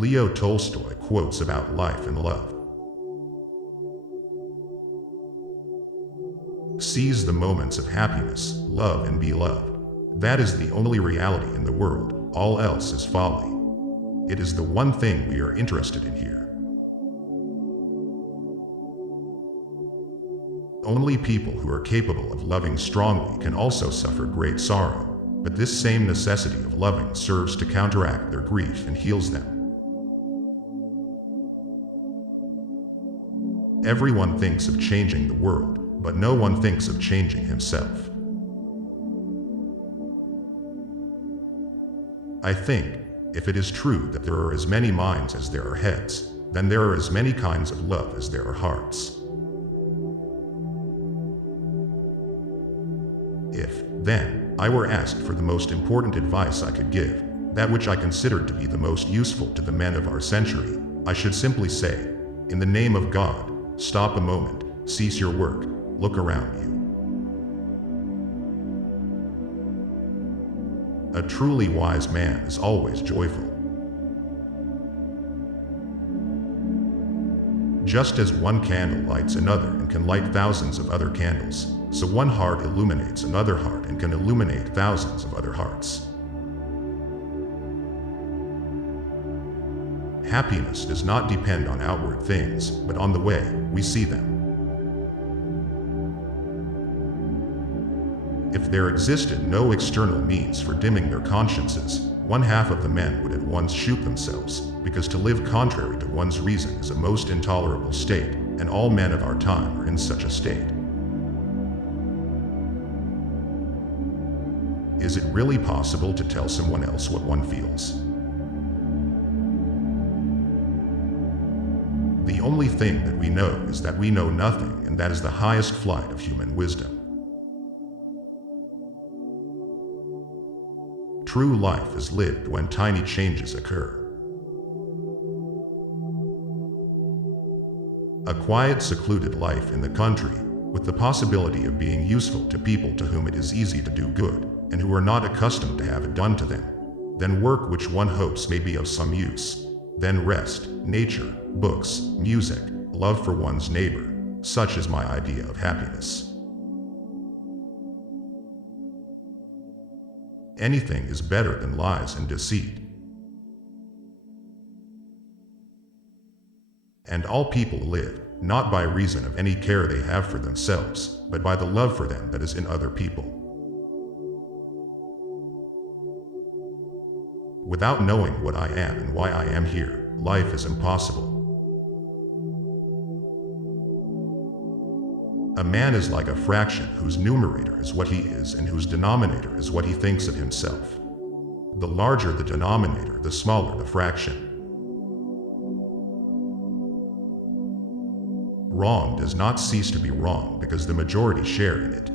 Leo Tolstoy quotes about life and love. Seize the moments of happiness, love and be loved. That is the only reality in the world, all else is folly. It is the one thing we are interested in here. Only people who are capable of loving strongly can also suffer great sorrow, but this same necessity of loving serves to counteract their grief and heals them. Everyone thinks of changing the world, but no one thinks of changing himself. I think, if it is true that there are as many minds as there are heads, then there are as many kinds of love as there are hearts. If, then, I were asked for the most important advice I could give, that which I considered to be the most useful to the men of our century, I should simply say, in the name of God, stop a moment, cease your work, look around you. A truly wise man is always joyful. Just as one candle lights another and can light thousands of other candles, so one heart illuminates another heart and can illuminate thousands of other hearts. Happiness does not depend on outward things, but on the way we see them. If there existed no external means for dimming their consciences, one half of the men would at once shoot themselves, because to live contrary to one's reason is a most intolerable state, and all men of our time are in such a state. Is it really possible to tell someone else what one feels? The only thing that we know is that we know nothing, and that is the highest flight of human wisdom. True life is lived when tiny changes occur. A quiet, secluded life in the country, with the possibility of being useful to people to whom it is easy to do good, and who are not accustomed to have it done to them. Then work which one hopes may be of some use. Then rest, nature, books, music, love for one's neighbor. Such is my idea of happiness. Anything is better than lies and deceit. And all people live, not by reason of any care they have for themselves, but by the love for them that is in other people. Without knowing what I am and why I am here, life is impossible. A man is like a fraction whose numerator is what he is and whose denominator is what he thinks of himself. The larger the denominator, the smaller the fraction. Wrong does not cease to be wrong because the majority share in it.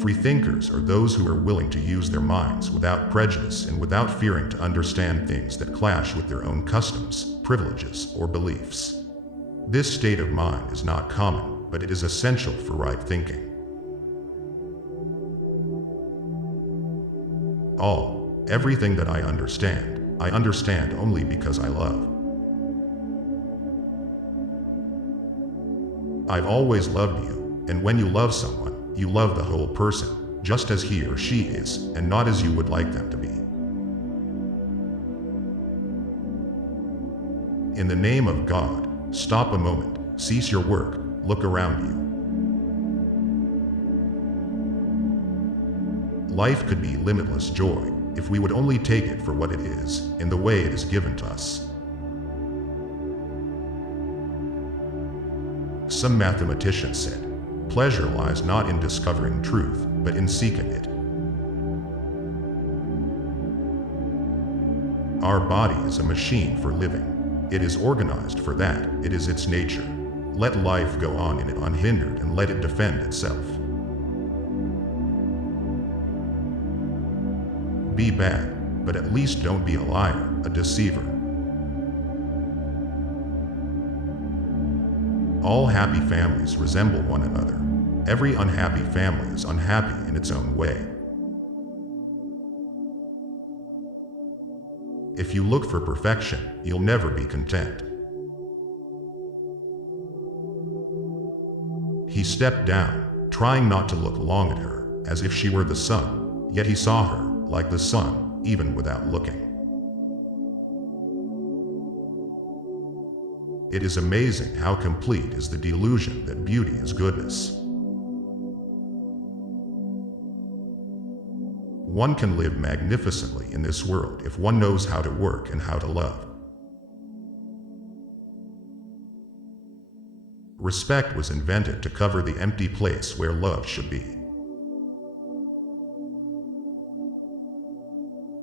Free thinkers are those who are willing to use their minds without prejudice and without fearing to understand things that clash with their own customs, privileges, or beliefs. This state of mind is not common, but it is essential for right thinking. Everything that I understand only because I love. I've always loved you, and when you love someone, you love the whole person, just as he or she is, and not as you would like them to be. In the name of God, stop a moment, cease your work, look around you. Life could be limitless joy, if we would only take it for what it is, in the way it is given to us. Some mathematician said, pleasure lies not in discovering truth, but in seeking it. Our body is a machine for living. It is organized for that, it is its nature. Let life go on in it unhindered and let it defend itself. Be bad, but at least don't be a liar, a deceiver. All happy families resemble one another. Every unhappy family is unhappy in its own way. If you look for perfection, you'll never be content. He stepped down, trying not to look long at her, as if she were the sun, yet he saw her, like the sun, even without looking. It is amazing how complete is the delusion that beauty is goodness. One can live magnificently in this world if one knows how to work and how to love. Respect was invented to cover the empty place where love should be.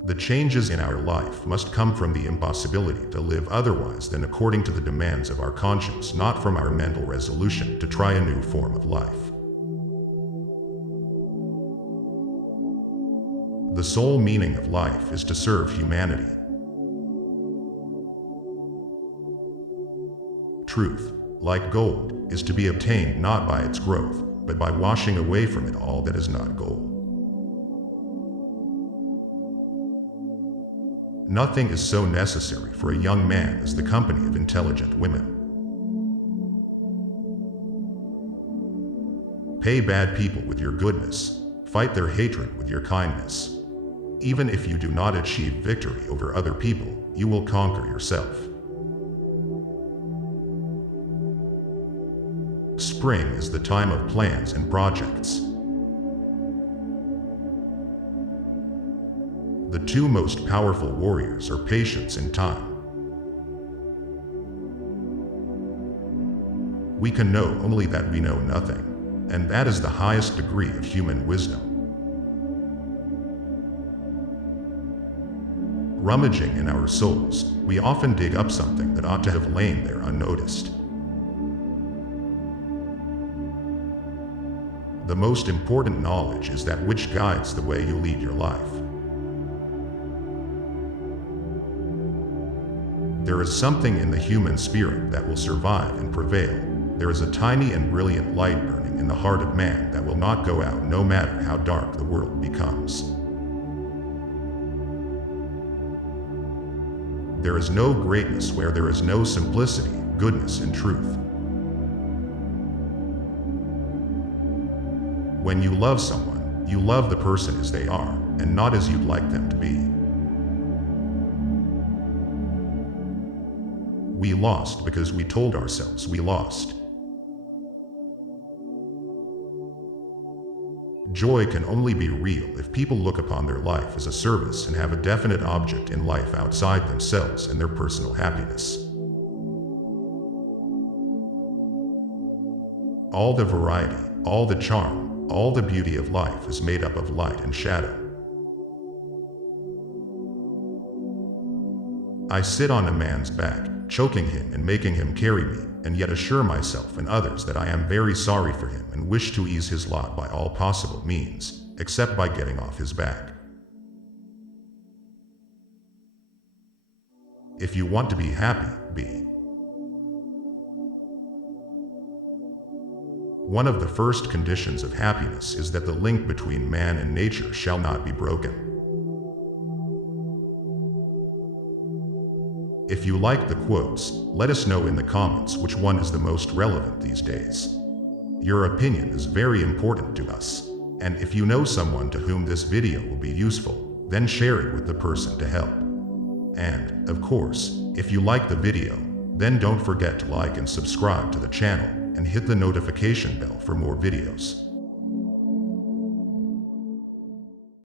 The changes in our life must come from the impossibility to live otherwise than according to the demands of our conscience, not from our mental resolution to try a new form of life. The sole meaning of life is to serve humanity. Truth, like gold, is to be obtained not by its growth, but by washing away from it all that is not gold. Nothing is so necessary for a young man as the company of intelligent women. Pay bad people with your goodness, fight their hatred with your kindness. Even if you do not achieve victory over other people, you will conquer yourself. Spring is the time of plans and projects. The two most powerful warriors are patience and time. We can know only that we know nothing, and that is the highest degree of human wisdom. Rummaging in our souls, we often dig up something that ought to have lain there unnoticed. The most important knowledge is that which guides the way you lead your life. There is something in the human spirit that will survive and prevail. There is a tiny and brilliant light burning in the heart of man that will not go out no matter how dark the world becomes. There is no greatness where there is no simplicity, goodness, and truth. When you love someone, you love the person as they are, and not as you'd like them to be. We lost because we told ourselves we lost. Joy can only be real if people look upon their life as a service and have a definite object in life outside themselves and their personal happiness. All the variety, all the charm, all the beauty of life is made up of light and shadow. I sit on a man's back, choking him and making him carry me, and yet assure myself and others that I am very sorry for him and wish to ease his lot by all possible means, except by getting off his back. If you want to be happy, be. One of the first conditions of happiness is that the link between man and nature shall not be broken. If you like the quotes, let us know in the comments which one is the most relevant these days. Your opinion is very important to us, and if you know someone to whom this video will be useful, then share it with the person to help. And, of course, if you like the video, then don't forget to like and subscribe to the channel, and hit the notification bell for more videos.